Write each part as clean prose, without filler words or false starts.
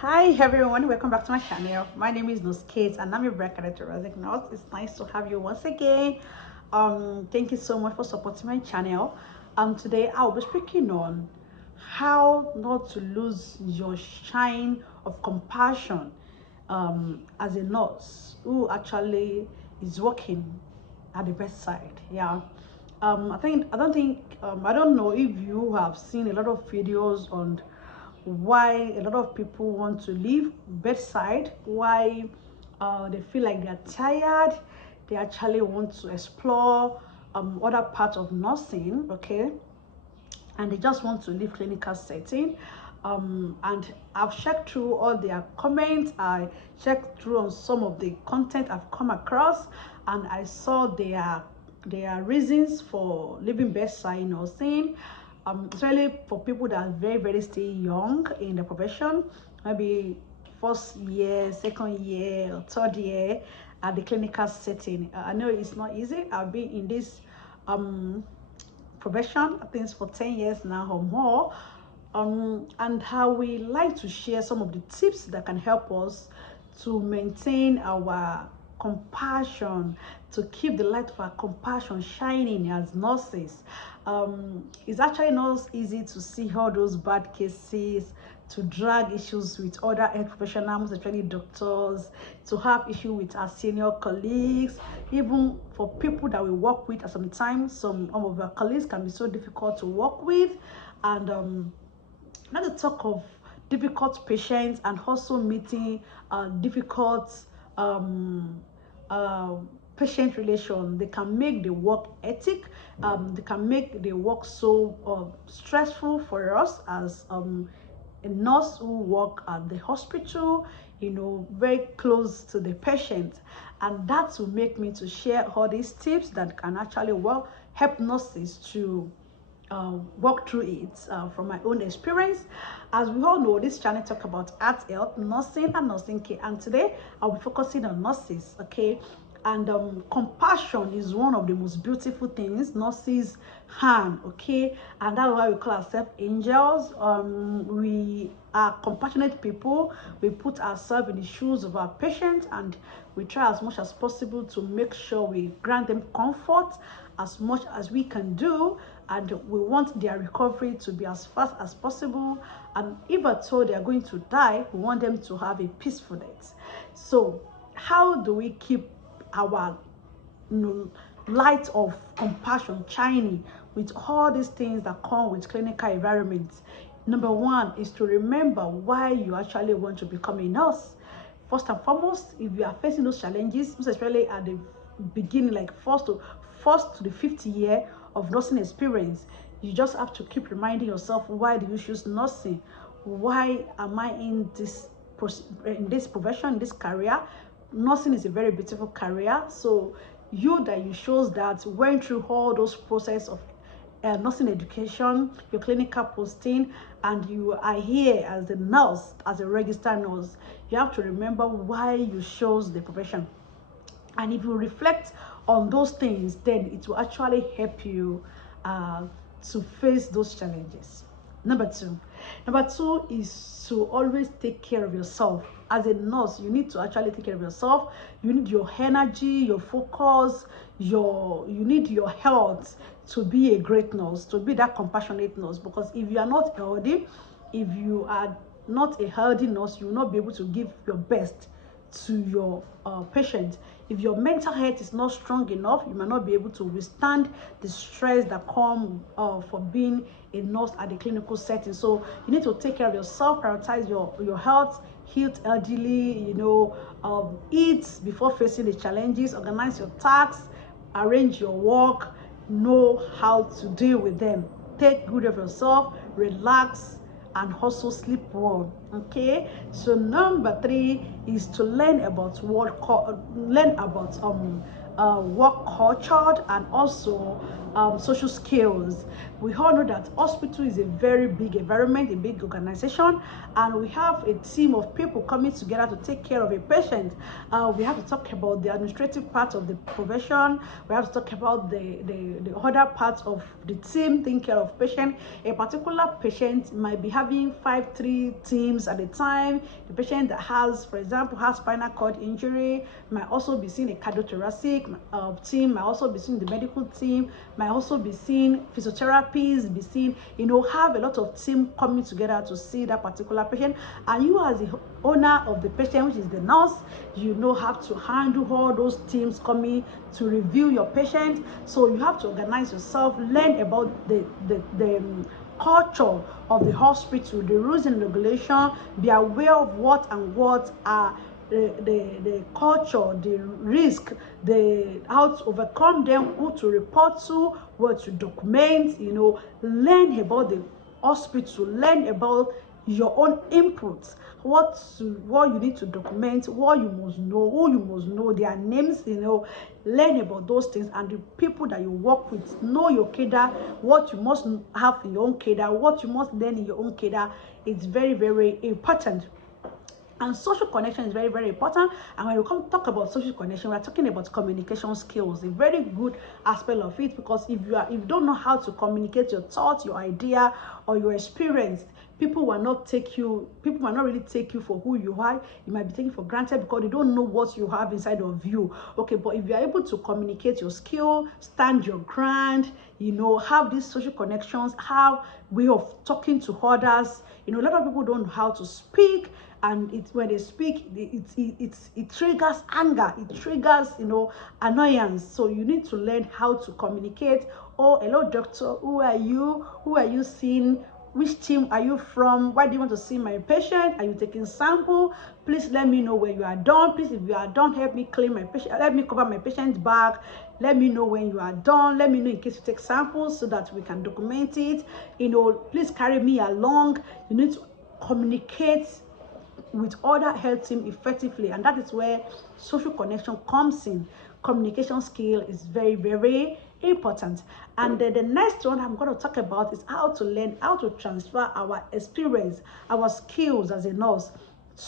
Hi everyone, welcome back to my channel. My name is Nurse Kate and I'm your brand characteristic nurse. It's nice to have you once again. Thank you so much for supporting my channel. Today I'll be speaking on how not to lose your shine of compassion as a nurse who actually is working at the bedside. Yeah. I don't know if you have seen a lot of videos on why a lot of people want to leave bedside, why they feel like they're tired, they actually want to explore other parts of nursing, okay, and they just want to leave clinical setting. And I've checked through all their comments, I checked through on some of the content I've come across, and I saw their reasons for leaving bedside nursing. Especially for people that are very still young in the profession, maybe first year, second year, or third year at the clinical setting. I know it's not easy. I've been in this profession, I think it's for 10 years now or more. And how we like to share some of the tips that can help us to maintain our compassion, to keep the light of our compassion shining as nurses. It's actually not easy to see all those bad cases, to drag issues with other health professionals, especially doctors, to have issue with our senior colleagues, even for people that we work with. Sometimes some of our colleagues can be so difficult to work with, and not to talk of difficult patients, and also meeting difficult um, uh, patient relation. They can make the work ethic, they can make the work so stressful for us as a nurse who work at the hospital, you know, very close to the patient. And that will make me to share all these tips that can actually help nurses to walk through it from my own experience. As we all know, this channel talk about heart health, nursing, and nursing care, and today I'll be focusing on nurses, okay. And compassion is one of the most beautiful things nurses have, okay, and that's why we call ourselves angels. We are compassionate people. We put ourselves in the shoes of our patients, and we try as much as possible to make sure we grant them comfort as much as we can do, and we want their recovery to be as fast as possible. And if at all they are going to die, we want them to have a peaceful death. So how do we keep our light of compassion shining with all these things that come with clinical environments? Number one is to remember why you actually want to become a nurse. First and foremost, if you are facing those challenges, especially at the beginning, like first to the fifth year of nursing experience, you just have to keep reminding yourself, why do you choose nursing? Why am I in this profession, in this career? Nursing is a very beautiful career. So you shows that went through all those process of nursing education, your clinical posting, and you are here as a nurse, as a registered nurse, you have to remember why you chose the profession. And if you reflect on those things, then it will actually help you uh, to face those challenges. Number two is to always take care of yourself. As a nurse, you need to actually take care of yourself. You need your energy, your focus, you need your health to be a great nurse, to be that compassionate nurse. Because if you are not healthy, if you are not a healthy nurse, you will not be able to give your best to your patient. If your mental health is not strong enough, you might not be able to withstand the stress that come for being a nurse at the clinical setting. So you need to take care of yourself, prioritize your health, eat healthily, you know, eat before facing the challenges, organize your tasks, arrange your work, know how to deal with them. Take good of yourself, relax, and also sleep well. Okay, so number three is to learn about work culture, and also social skills. We all know that hospital is a very big environment, a big organization, and we have a team of people coming together to take care of a patient. We have to talk about the administrative part of the profession. We have to talk about the other parts of the team taking care of patient. A particular patient might be having 3 teams at a time. The patient that has, for example, has spinal cord injury might also be seeing a cardiothoracic team, might also be seeing the medical team, might also be seeing physiotherapists, be seeing, have a lot of team coming together to see that particular patient. And you, as the owner of the patient, which is the nurse, have to handle all those teams coming to review your patient. So you have to organize yourself, learn about the culture of the hospital, the rules and regulation, be aware of what are the culture, the risk, how to overcome them, who to report to, what to document, learn about the hospital, learn about your own inputs, what you need to document, what you must know, who you must know, their names, learn about those things, and the people that you work with, know your cadre, what you must have in your own cadre, what you must learn in your own cadre. It's very, very important. And social connection is very, very important. And when we come talk about social connection, we're talking about communication skills, a very good aspect of it. Because if you don't know how to communicate your thoughts, your idea, or your experience, people will not really take you for who you are. You might be taken for granted because they don't know what you have inside of you. Okay, but if you are able to communicate your skill, stand your ground, have these social connections, have way of talking to others. A lot of people don't know how to speak, and when they speak, it triggers anger, it triggers annoyance. So you need to learn how to communicate. Oh, hello doctor, who are you seeing? Which team are you from? Why do you want to see my patient? Are you taking sample? Please let me know when you are done. Please, if you are done, help me clean my patient. Let me cover my patient's bag. Let me know when you are done. Let me know in case you take samples so that we can document it. Please carry me along. You need to communicate with other health team effectively, and that is where social connection comes in. Communication skill is very, very important. And then the next one I'm going to talk about is how to learn how to transfer our experience, our skills as a nurse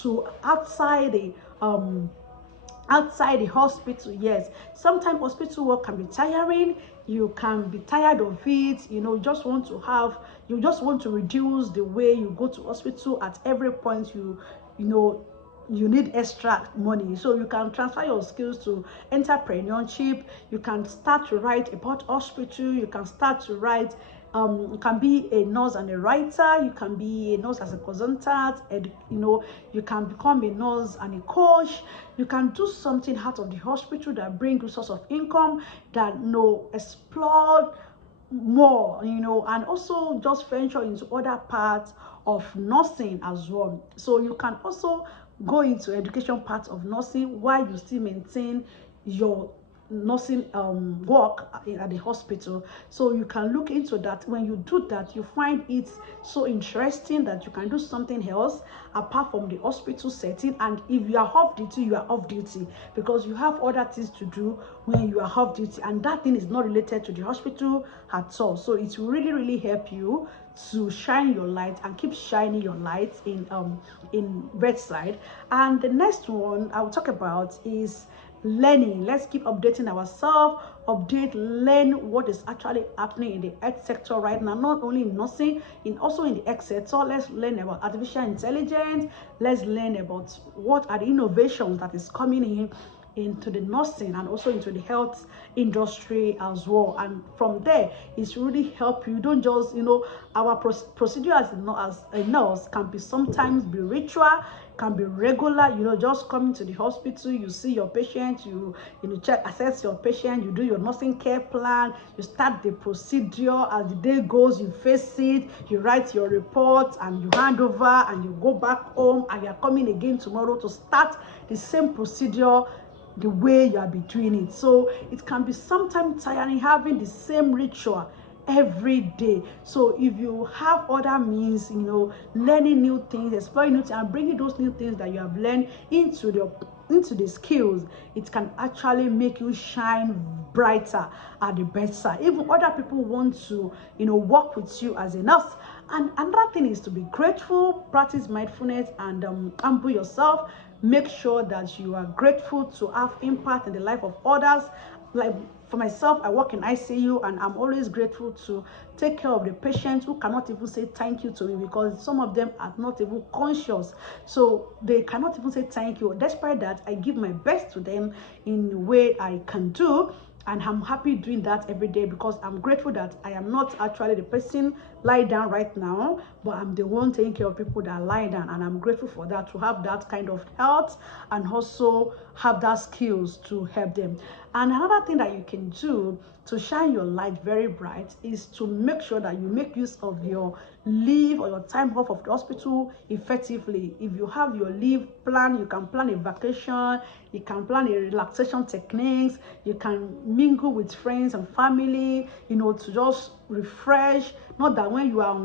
to outside the hospital. Yes, sometimes hospital work can be tiring. You can be tired of it. You just want to reduce the way you go to hospital. At every point you need extra money, so you can transfer your skills to entrepreneurship. You can start to write about hospital. You can start to write. You can be a nurse and a writer. You can be a nurse as a consultant, and you can become a nurse and a coach. You can do something out of the hospital that brings you source of income, that explore more, and also just venture into other parts of nursing as well. So you can also go into education part of nursing while you still maintain your nursing work at the hospital. So you can look into that. When you do that, you find it so interesting that you can do something else apart from the hospital setting. And if you are off duty, you are off duty, because you have other things to do when you are off duty, and that thing is not related to the hospital at all. So it will really, really help you to shine your light and keep shining your light in bedside. And the next one I will talk about is learning. Let's keep updating ourselves, learn what is actually happening in the health sector right now, not only in nursing, also in the health sector. Let's learn about artificial intelligence. Let's learn about what are the innovations that is coming into the nursing and also into the health industry as well. And from there, it's really help you. Don't just our procedure as a nurse can be sometimes be ritual, can be regular. Just coming to the hospital, you see your patient, you assess your patient, you do your nursing care plan, you start the procedure. As the day goes, you face it, you write your report, and you hand over, and you go back home, and you're coming again tomorrow to start the same procedure the way you are be doing it. So it can be sometimes tiring having the same ritual every day. So if you have other means, learning new things, exploring new things, and bringing those new things that you have learned into into the skills, it can actually make you shine brighter at the bedside. Even other people want to, work with you as a nurse. And another thing is to be grateful, practice mindfulness, and humble yourself. Make sure that you are grateful to have impact in the life of others. Like for myself, I work in ICU, and I'm always grateful to take care of the patients who cannot even say thank you to me, because some of them are not even conscious, so they cannot even say thank you. Despite that, I give my best to them in the way I can do, and I'm happy doing that every day, because I'm grateful that I am not actually the person lying down right now, but I'm the one taking care of people that lie down, and I'm grateful for that, to have that kind of health and also have that skills to help them. And another thing that you can do to shine your light very bright is to make sure that you make use of your leave or your time off of the hospital effectively. If you have your leave plan, you can plan a vacation, you can plan a relaxation techniques, you can mingle with friends and family, to just refresh. Not that when you are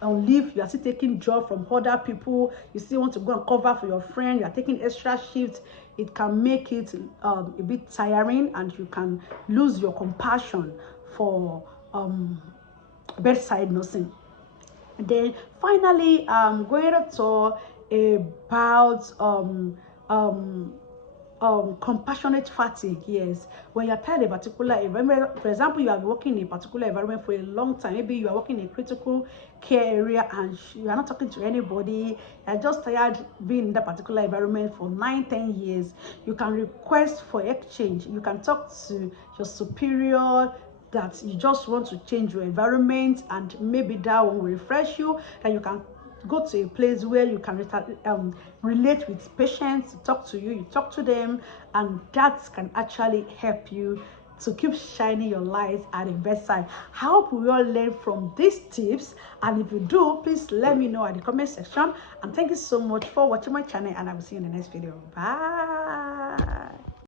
on leave, you are still taking job from other people, you still want to go and cover for your friend, you are taking extra shifts. It can make it a bit tiring, and you can lose your compassion for bedside nursing. And then finally, I'm going to talk about compassionate fatigue. Yes, when you're tired of a particular environment, for example, you are working in a particular environment for a long time, maybe you are working in a critical care area and you are not talking to anybody, you're just tired being in that particular environment for 9-10 years, you can request for exchange. You can talk to your superior that you just want to change your environment, and maybe that one will refresh you, and you can go to a place where you can relate with patients, talk to you talk to them, and that can actually help you to keep shining your light at the bedside. I hope we all learn from these tips, and if you do, please let me know at the comment section. And thank you so much for watching my channel, and I will see you in the next video. Bye.